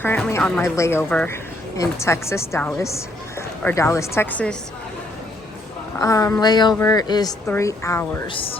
Currently on my layover in Texas, Dallas, or Dallas, Texas. Layover is 3 hours.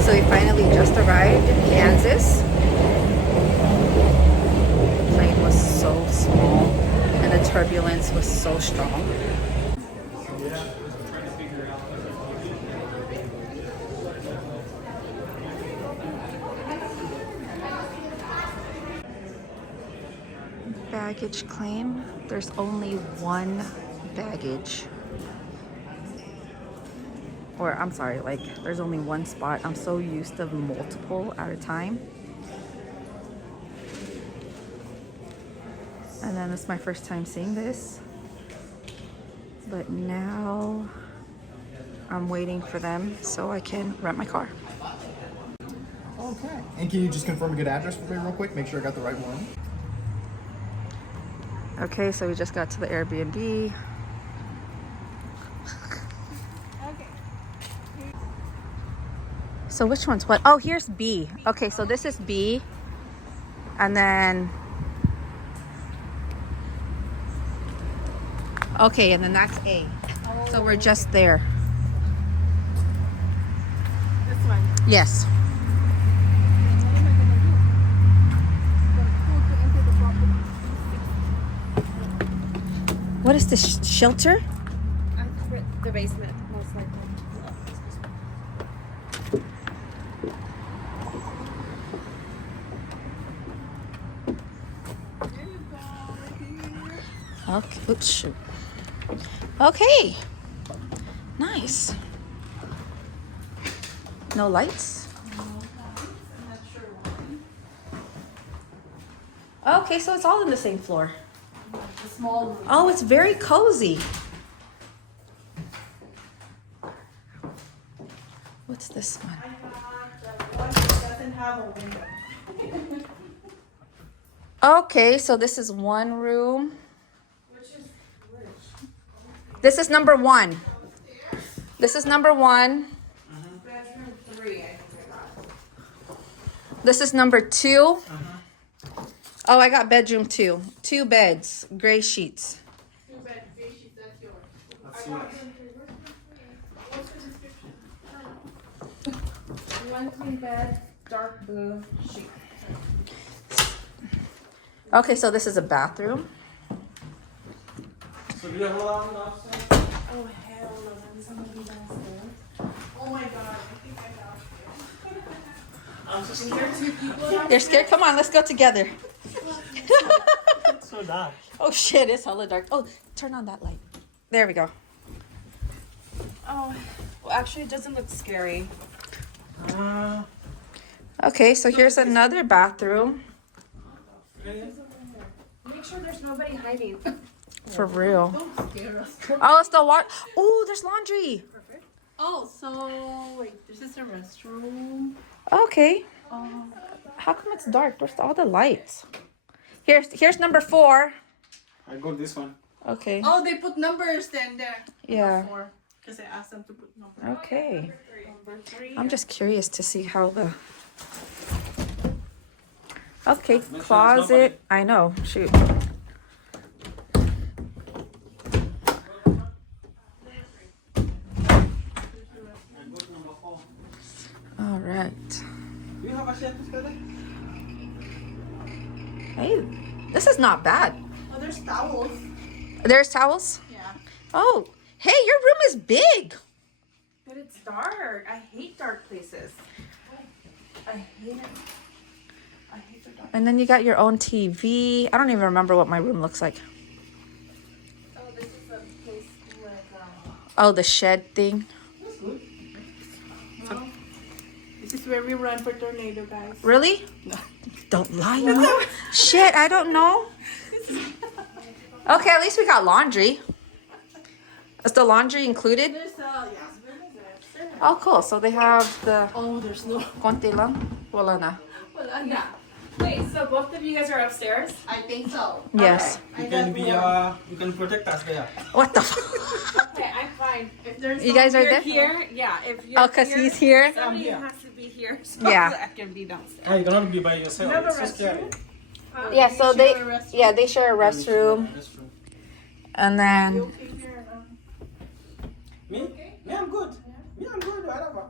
So we finally just arrived in Kansas. The plane was so small and the turbulence was so strong. Baggage claim. There's only one baggage. Or I'm sorry, like there's only one spot. I'm so used to multiple at a time. And then it's my first time seeing this. But now I'm waiting for them so I can rent my car. Okay. And can you just confirm a good address for me real quick? Make sure I got the right one. Okay, so we just got to the Airbnb. So which one's what? Oh, here's B. Okay, so this is B. And then... Okay, and then that's A. So we're just there. This one. Yes. What is this, shelter? The basement, most likely. Okay. Oops, shoot. Okay. Nice. No lights? Okay, so it's all in the same floor. The small room. Oh, it's very cozy. What's this one? I have the one that doesn't have a window. Okay, so this is one room. Which is which? This is number one. This is number one. Bedroom 3, I think I got. This is number 2. Oh, I got bedroom 2. 2 beds, gray sheets. 2 bed, gray sheets, that's yours. Let's see it. What's the description? 1 queen bed, dark blue sheet. Okay, so this is a bathroom. So do you have a lot upstairs? Oh hell no, then somebody downstairs. Oh my god, I think I got you. I'm just Is there 2 people downstairs? You're scared? Come on, let's go together. It's so dark. Oh shit, it's hella dark. Oh, turn on that light. There we go. Oh, well actually it doesn't look scary. Okay, so here's another bathroom. Make sure there's nobody hiding. For real. Don't scare us. Oh, it's the water. Oh, there's laundry. Perfect. Oh, so wait, this is a restroom. Okay. Um, How come it's dark? Where's all the lights? Here's number 4. I got this one. Okay. Oh, they put numbers then there. Yeah. Because I asked them to put numbers. Okay. Number 3. I'm just curious to see how the. Okay, closet. I know. Shoot. All right. Do you have a chef today? Hey, this is not bad. Oh, there's towels. There's towels. Yeah. Oh, hey, your room is big. But it's dark. I hate dark places. I hate it. I hate the dark. And then you got your own TV. I don't even remember what my room looks like. Oh, this is a place with Oh, the shed thing. That's good. no. This is where we run for tornado, guys. Really? No. Don't lie, you know? Shit, I don't know. Okay, at least we got laundry. Is the laundry included? There's yes. Oh, cool. So they have the Oh, there's no. konti lang. Wala na. Wala na. Wait, so both of you guys are upstairs? I think so. Yes. I You can got be one. you can protect us there. What the fuck? Okay, I'm fine. If there's You guys are You're there? here? Yeah, if you're Oh, because he's here? somebody here. has to be here so Yeah. that I can be downstairs. Ah, you cannot be by yourself. You have a It's so scary. Yeah, so they share a restroom? yeah, they share a restroom. That's true. And You then okay here? Me? Me, I'm good. Me, I'm good. Whatever.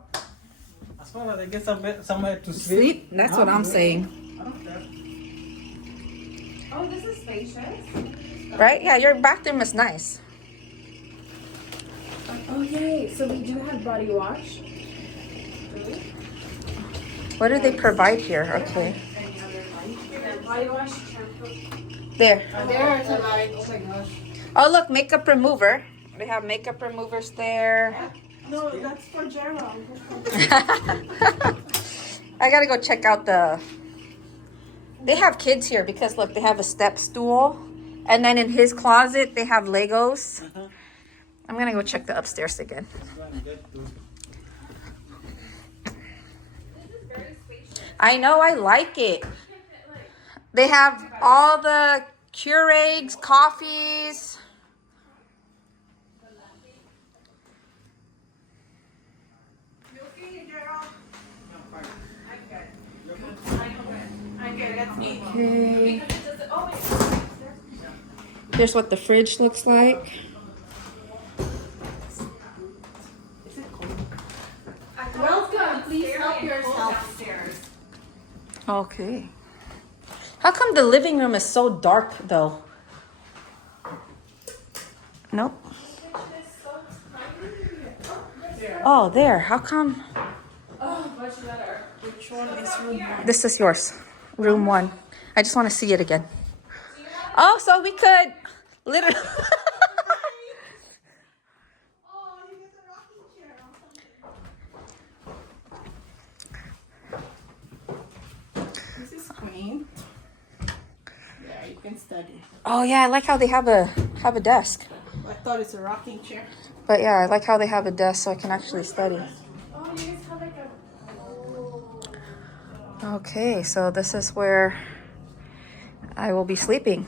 As long as I get somewhere to sleep. sleep. That's what I'm saying. I don't care. Oh, this is spacious. Right? Yeah, your bathroom is nice. Oh yay! So we do have body wash. What do they provide here? Okay. Body wash, shampoo. There. There's a light. Oh my gosh. Oh, look, makeup remover. They have makeup removers there. No, that's for Gerald. I gotta go check out the. They have kids here because look, they have a step stool, and then in his closet they have Legos. I'm gonna go check the upstairs again. I know, I like it. They have all the Keurigs, coffees. You okay, Gerald? I'm good. That's me. Okay. Because it doesn't. Oh wait. Here's what the fridge looks like. Welcome. Please help yourself. Downstairs. Okay. How come the living room is so dark though? Nope. Oh, there. How come? Oh, much better. Which one is room one? This is yours. Room 1. I just want to see it again. Oh, so we could literally. Oh, you get a rocking chair. This is quaint. Yeah, you can study. Oh yeah, I like how they have a desk. I thought it's a rocking chair. But yeah, I like how they have a desk so I can actually study. Oh, you guys have like a. Okay, so this is where I will be sleeping.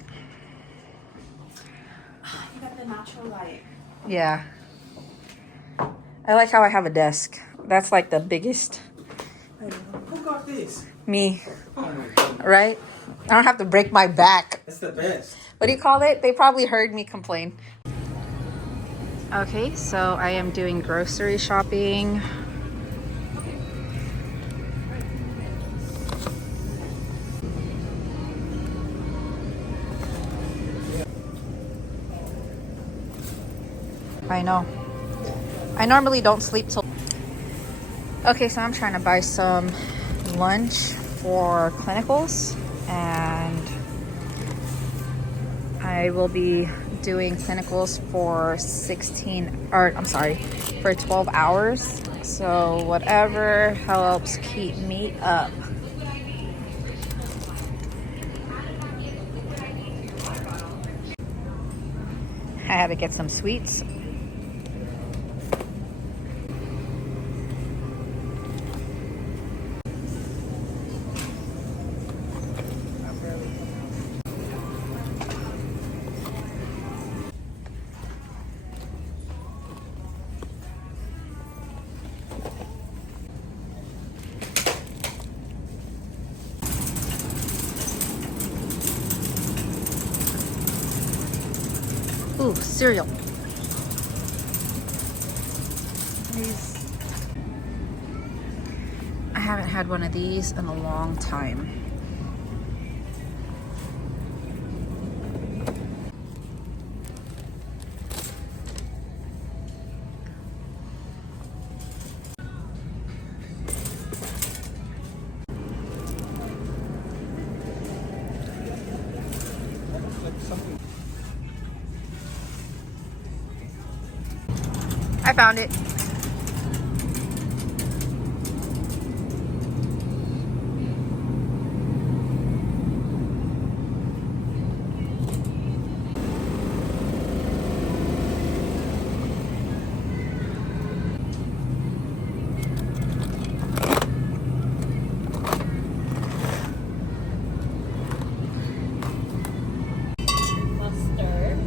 You got the natural light. Yeah. I like how I have a desk. That's like the biggest. Who got this? Me, Oh my god. right? I don't have to break my back. That's the best. What do you call it? They probably heard me complain. Okay, so I am doing grocery shopping. I know. I normally don't sleep till. Okay, so I'm trying to buy some lunch for clinicals, and I will be doing clinicals for for 12 hours. So whatever helps keep me up. I had to get some sweets. Ooh, cereal. These. I haven't had one of these in a long time. I found it. Mustard.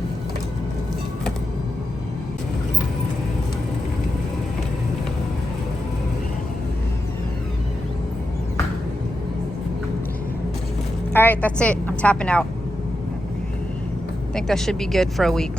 All right, that's it. I'm tapping out. I think that should be good for a week.